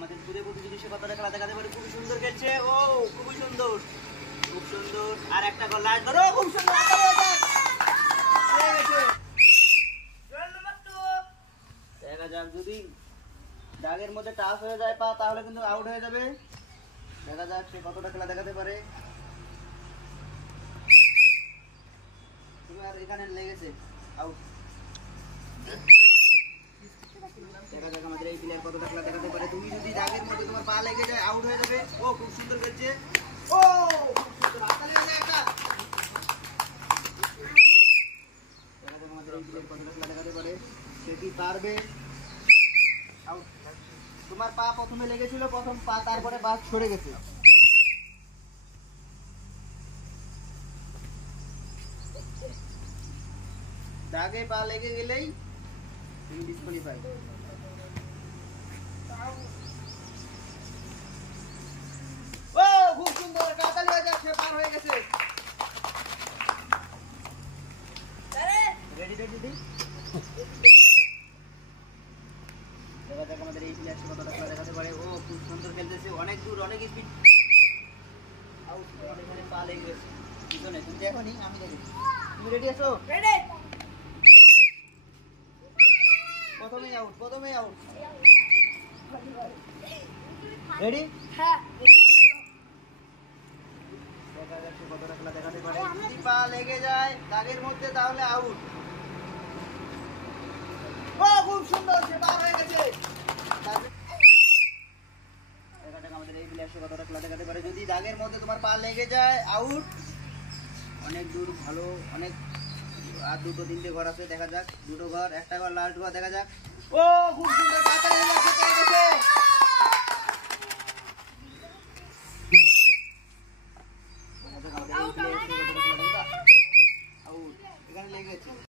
আমাদের দূরে প্রতিযোগী সে কতটা খেলা দেখাতে পারে। খুবই সুন্দর খেলছে। ও খুবই সুন্দর, খুব সুন্দর। আর একটা গোল লাস্ট ধরো, খুব সুন্দর। দেখা যাক, যদি দাগের মধ্যে টাচ হয়ে যায় পা তাহলে কিন্তু আউট হয়ে যাবে। দেখা যাক সে কতটা খেলা দেখাতে পারে। তুমি আর এখানে লেগেছে, আউট। দেখা যাক আমাদের এই প্লেয়ার কতটা খেলা দেখাতে পারে। তুমি যদি দাগের মধ্যে তোমার পা লেগে যায় আউট হয়ে যাবে। ও খুব সুন্দর খেলছে। ও খুব সুন্দর, হাততালি হয়ে যায় একটা। দেখা যাক আমাদের এই প্লেয়ার কতটা খেলা দেখাতে পারে। সে কি পারবে? আউট। তোমার পা প্রথমে লেগেছিল, প্রথম পা, তারপরে পা সরে গেছে। দাগে পা লেগে গেলেই তুমি ডিসকোয়ালিফাই। ও খুব সুন্দর, কাতালি হয়ে যাচ্ছে, পার হয়ে গেছে। রেডি রেডি দি। দেখা যাক আমাদের এই প্লেয়ার কতটা খেলা দেখাতে পারে। ও খুব সুন্দর খেলতেছে, অনেক দূর, অনেক স্পিড। আউট, এখানে পা লেগে গেছে পিছনে। তুমি দেখো নি, আমি দেখি। তুমি রেডি আছো? রেডি। প্রথমেই আউট, প্রথমেই আউট। রেডি? হ্যাঁ। দেখা যাক সে কতটা খেলা দেখাতে পারে। যদি পা লেগে যায় দাগের মধ্যে তাহলে আউট। ও খুব সুন্দর, সে পার হয়ে গেছে। দেখা যাক আমাদের এই প্লেয়ার সে কতটা খেলা দেখাতে পারে। যদি দাগের মধ্যে তোমার পা লেগে যায় আউট। অনেক দূর, ভালো, অনেক। আর দুটো তিনটে ঘর আছে, দেখা যাক। দুটো ঘর, একটা ঘর, লাস্ট ঘর। দেখা যাক। ও খুব সুন্দর,